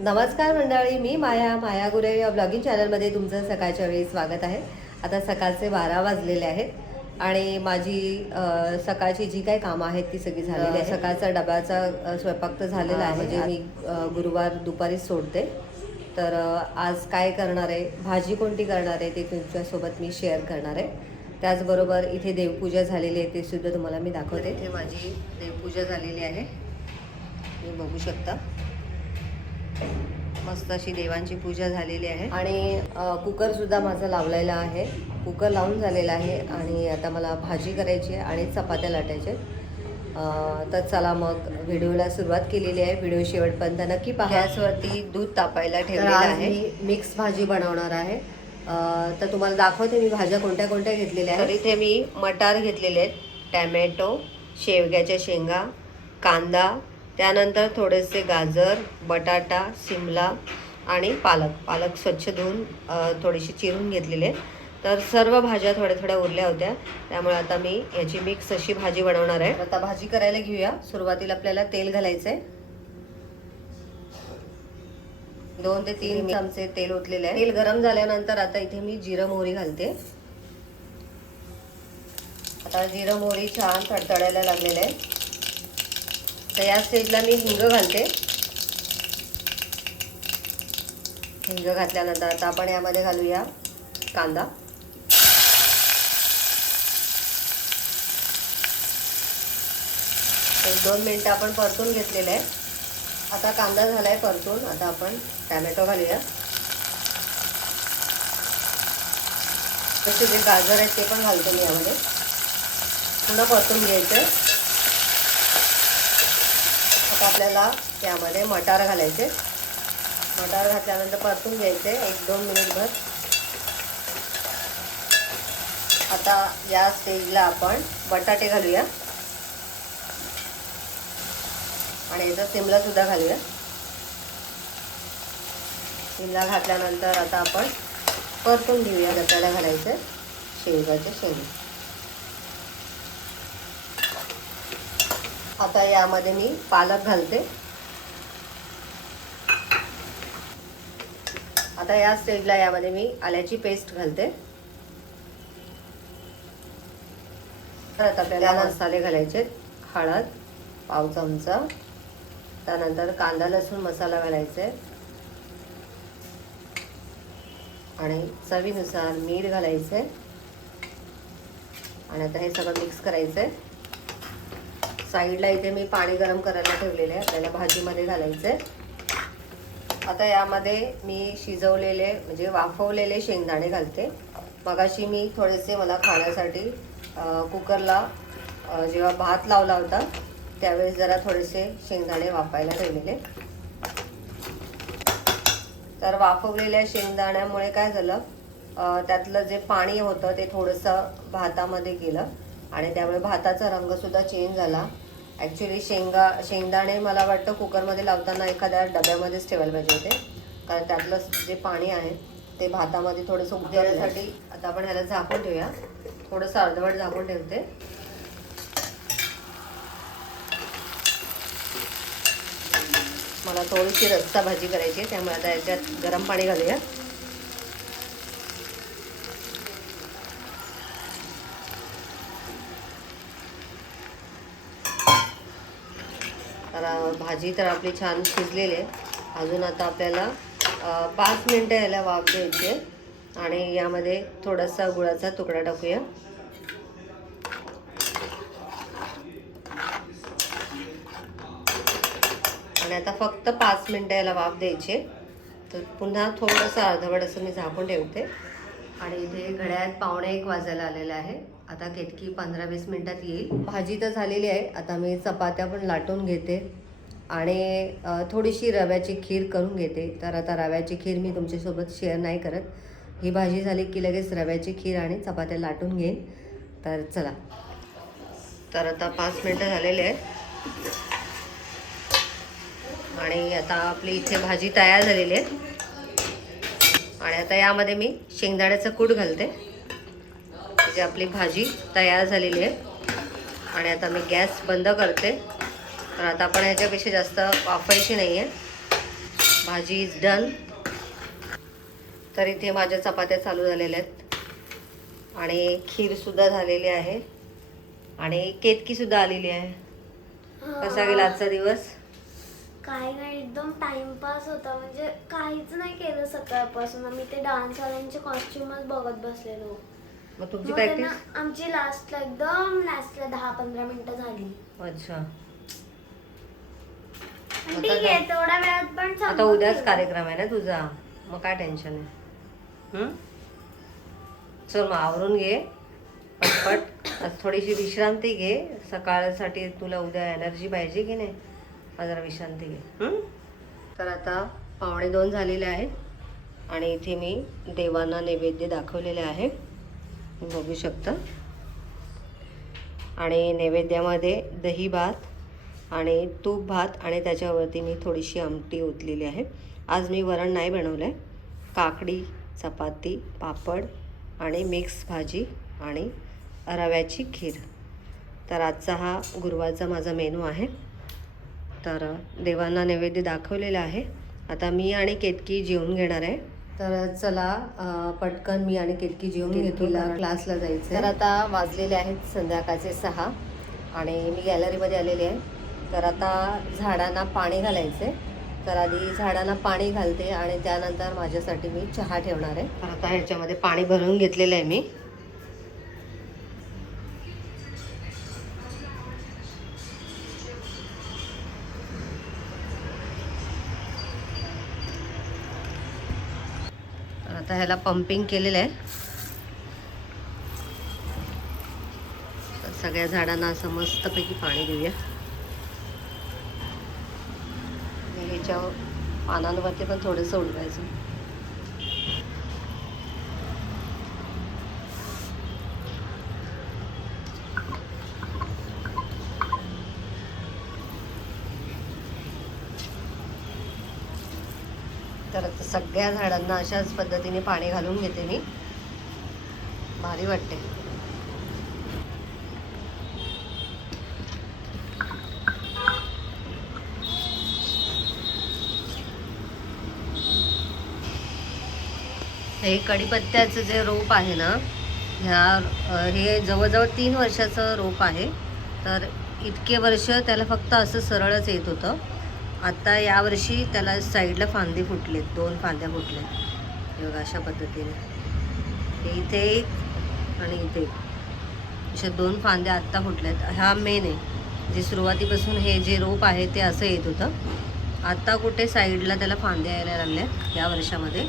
नमस्कार मंडळी, मी माया गुरे या ब्लॉगिंग चॅनलमध्ये तुमचं सकाळच्या वेळी स्वागत आहे. आता सकाळचे 12 वाजलेले आहेत आणि माझी सकाळची जी काही कामं आहेत ती सगळी झालेली आहे. सकाळचा डब्याचा स्वयंपाक तर झालेला आहे, म्हणजे मी गुरुवार दुपारीच सोडते. तर आज काय करणार आहे, भाजी कोणती करणार आहे ते तुमच्यासोबत मी शेअर करणार आहे. त्याचबरोबर इथे देवपूजा झालेली आहे, ते सुद्धा तुम्हाला मी दाखवते. इथे माझी देवपूजा झालेली आहे, तुम्ही बघू शकता. मस्त अशी देवांची पूजा झालेली आहे आणि कुकर सुद्धा माझा लावलेला आहे. कुकर लावून झालेला आहे आणि आता मला भाजी करायची आहे आणि चपात्या लाटायचे. तर चला मग व्हिडिओला सुरुवात केलेली आहे. व्हिडिओ शेवटपर्यंत नक्की पहा. गॅसवरती दूध तापायला ठेवलेलं आहे. मिक्स भाजी बनवणार आहे. तर तुम्हाला दाखवते मी भाज्या कोणत्या कोणत्या घेतलेल्या आहेत. तर इथे मी मटार घेतलेले आहेत, टॅमॅटो, शेवग्याच्या शेंगा, कांदा, त्यानंतर थोडेसे गाजर, बटाटा, शिमला आणि पालक स्वच्छ धुवून थोडीशी चिरून घेतलेले. तर सर्व भाज्या थोड्या थोड्या उरल्या होत्या, त्यामुळे आता मी याची मिक्स अशी भाजी बनवणार आहे. आता भाजी करायला घेऊया. सुरुवातीला आपल्याला तेल घालायचं आहे. 2 ते 3 चमचे तेल ओतलेले आहे. तेल गरम झाल्यानंतर आता इथे मी जिरं मोहरी घालते. आता जिरं मोहरी छान तडतडायला लागलेले आहे. तर या स्टेजला मी हिंग घालते. हिंग घातल्यानंतर आता आपण यामध्ये घालूया कांदा. एक 2 मिनिटं आपण परतून घेतलेलं आहे. आता कांदा झालाय परतून. आता आपण टॅमॅटो घालूया. तसे जे गाजर आहेत ते पण घालतो मी यामध्ये. पुन्हा परतून घ्यायचं. आता आपल्याला यामध्ये मटार घालायचे. मटार घातल्यानंतर परतून घ्यायचे 1-2 मिनिटभर. आता या स्टेजला आपण बटाटे घालूया आणि याचा शिमला सुद्धा घालूया. शिमला घातल्यानंतर आता आपण परतून घेऊया. त्याला घालायचे शेवगाचे शेंगे. आता यामध्ये मी पालक घालते. आता या स्टेजला यामध्ये मी आल्याची पेस्ट घालते. परत आपल्याला मसाले घालायचे. हळद पाव चमचा, त्यानंतर कांदा लसूण मसाला घालायचे आणि चवीनुसार मीठ घालायचे आणि आता हे सगळं मिक्स करायचंय. साईडला इथे मी पाणी गरम करायला ठेवलेले आहे, आपल्याला भाजीमध्ये घालायचे. आता यामध्ये मी शिजवलेले म्हणजे वाफवलेले शेंगदाणे घालते. मगाशी मी थोडेसे मला खाण्यासाठी कुकरला जेव्हा भात लावला होता त्यावेळेस जरा थोडेसे शेंगदाणे वाफायला ठेवलेले. तर वाफवलेल्या शेंगदाण्यामुळे काय झालं, त्यातलं जे पाणी होतं ते थोडंसं भातामध्ये गेलं आणि त्यामुळे भाताचा रंगसुद्धा चेंज झाला. ॲक्च्युली शेंगदाणे मला वाटतं कुकरमध्ये लावताना एखाद्या डब्यामध्येच ठेवायला पाहिजे होते, कारण त्यातलं जे पाणी आहे ते भातामध्ये थोडंसं उतरण्यासाठी. आता आपण ह्याला झाकून ठेवूया. थोडंसं अर्धवट झाकून ठेवते. मला थोडीशी रस्सा भाजी करायची आहे, त्यामुळे आता याच्यात गरम पाणी घालूया. तर भाजी तर आपली छान शिजलेली आहे. अजून आता आपल्याला 5 मिनटं याला वाफ द्यायची आहे आणि यामध्ये थोडासा गुळाचा तुकडा टाकूया. आणि आता फक्त 5 मिनटं याला वाफ द्यायची. तर पुन्हा थोडंसं अर्धवट असं मी झाकून ठेवते. आणि इथे घड्याळात 1:45 वाजायला आलेलं आहे. आता केतकी 15-20 मिनटात येईल. भाजी तर झालेली आहे. आता मी चपात्या पण लाटून घेते आणि थोडीशी रव्याची खीर करून घेते. तर आता रव्याची खीर मी तुमच्यासोबत शेअर नाही करत. ही भाजी झाली की लगेच रव्याची खीर आणि चपात्या लाटून घेईन. तर चला. तर आता 5 मिनटं झालेले आहेत आणि आता आपली इथे भाजी तयार झालेली आहे. आणि आता यामध्ये मी शेंगदाण्याचं कूट घालते. म्हणजे आपली भाजी तयार झालेली आहे. आणि आता मी गॅस बंद करते. तर आता आपण ह्याच्यापेक्षा जास्त वाफवायची नाही आहे. भाजी इज डन. तर इथे माझ्या चपात्या चालू झालेल्या आहेत आणि खीरसुद्धा झालेली आहे आणि केतकीसुद्धा आलेली आहे. कसा गेला आजचा दिवस? काही नाही, एकदम टाइमपास होता. म्हणजे काहीच नाही केलं सकाळपासून. आम्ही ते डान्स वाल्यांचे कॉस्ट्युमच बघत बसलेलो. मग तुमची प्रॅक्टिस? आमची लास्टला 10-15 मिनिटं झाली. अच्छा. ठीक आहे, तेवढ्या वेळात पण आता उद्याच कार्यक्रम आहे ना तुझा, मग काय टेन्शन आहे. चल मग आवरून घे पटपट. आज थोडीशी विश्रांती घे. सकाळसाठी तुला उद्या एनर्जी पाहिजे की नाही. जरा विश्रांती घे. तर आता 1:45 झालेले आहेत आणि इथे मी देवांना नैवेद्य दाखवलेले आहे, बघू शकता. आणि नैवेद्यामध्ये दही भात आणि तूप भात आणि त्याच्यावरती मी थोडीशी आमटी ओतलेली आहे. आज मी वरण नाही बनवलं आहे. काकडी, चपाती, पापड आणि मिक्स भाजी आणि रव्याची खीर. तर आजचा हा गुरुवारचा माझा मेनू आहे. तर देवांना नैवेद्य दाखवलेला आहे. आता मी आणि केतकी जेवून घेणार आहे. तर चला पटकन मी आणि केतकी जेवून घेतो, क्लासला जायचं. तर आता वाजलेले आहेत संध्याकाळचे 6 आणि मी गॅलरीमध्ये आलेले आहे. तर आता झाडांना पाणी घालायचं आहे. तर आधी झाडांना पाणी घालते आणि त्यानंतर माझ्यासाठी मी चहा ठेवणार आहे. तर आता ह्याच्यामध्ये पाणी भरून घेतलेलं आहे मी. आता ह्याला पंपिंग केलेलं आहे. तर सगळ्या झाडांना असं मस्तपैकी पाणी देऊया. ह्याच्या पानांवरती पण थोडंसं उडवायचं. तर आता सगळ्या झाडांना अशाच पद्धतीने पाणी घालून घेते मी. भारी वाटते. हे कढीपत्त्याचं जे रोप आहे ना, हे जवळजवळ 3 वर्षाचं रोप आहे. तर इतके वर्ष त्याला फक्त असं सरळच येत होतं. आता यावर्षी त्याला साईडला फांदे फुटलेत, 2 फांद्या फुटलेत. हे बघा अशा पद्धतीने. हे इथे एक आणि इथे एक, अशा 2 फांद्या आत्ता फुटल्यात. हा मेन आहे, जे सुरुवातीपासून हे जे रोप आहे ते असं येत होतं. आता कुठे साईडला त्याला फांद्या यायला लागल्या या वर्षामध्ये.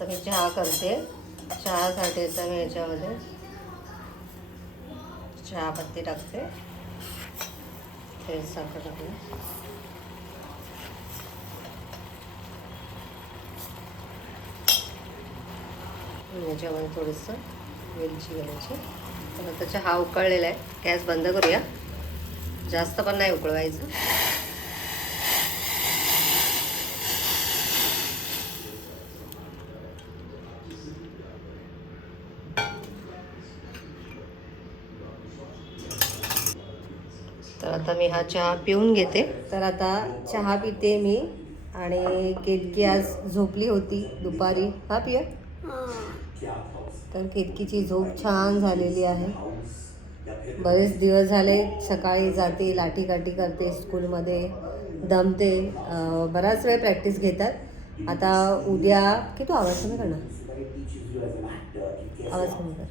तर मी चहा करते. चहासाठी तर मी ह्याच्यामध्ये चहा पत्ती टाकते, ते साखर टाकते. ह्याच्यामध्ये थोडंसं वेलची घालायची. तर आता चहा उकळलेला आहे. गॅस बंद करूया. जास्त पण नाही उकळवायचं. तर आता मी हा चहा पिऊन घेते. तर आता चहा पिते मी आणि केतकी आज झोपली होती दुपारी. हा पिया. तर केतकीची झोप छान झालेली आहे. बरेच दिवस झाले, सकाळी जाते, लाठीकाठी करते, स्कूलमध्ये दमते. बराच वेळ प्रॅक्टिस घेतात. आता उद्या की तू आवाज कमी करणार, आवाज कमी कर.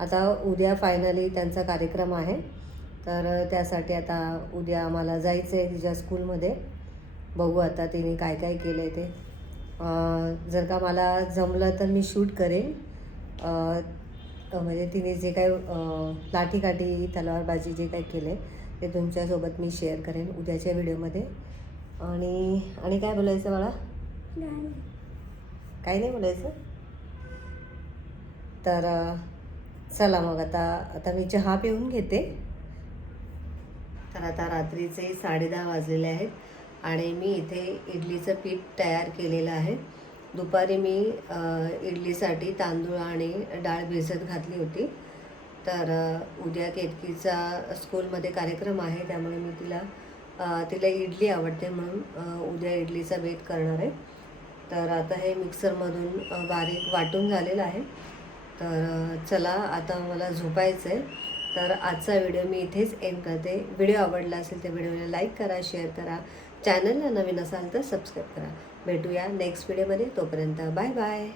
आता उद्या फायनली त्यांचा कार्यक्रम आहे. तर त्यासाठी आता उद्या आम्हाला जायचं आहे तिच्या स्कूलमध्ये. बघू आता तिने काय काय केलं आहे ते. जर का मला जमलं तर मी शूट करेन. म्हणजे तिने जे काय लाठीकाठी तलवारबाजी जे काय केलं आहे ते तुमच्यासोबत मी शेअर करेन उद्याच्या व्हिडिओमध्ये. आणि काय बोलायचं बाळा? काय नाही बोलायचं. तर चला मग आता मी चहा पिऊन घेते. तर आता रात्रीचे 10:30 वाजलेले आहेत आणि मी इथे इडलीचं पीठ तयार केलेलं आहे. दुपारी मी इडलीसाठी तांदूळ आणि डाळ भिजत घातली होती तर उद्या केतकीचा स्कूलमध्ये कार्यक्रम आहे, त्यामुळे मी तिला इडली आवडते म्हणून उद्या इडलीचा बेत करणार आहे. तर आता हे मिक्सरमधून बारीक वाटून झालेलं आहे. तर चला आता मला झोपायचं आहे. तर आजचा व्हिडिओ मी इथेच एंड करते. व्हिडिओ आवडला असेल तर व्हिडिओला लाईक करा, शेअर करा, चॅनलला नवीन असाल तर सबस्क्राईब करा. भेटूया नेक्स्ट व्हिडिओमध्ये. तोपर्यंत बाय बाय.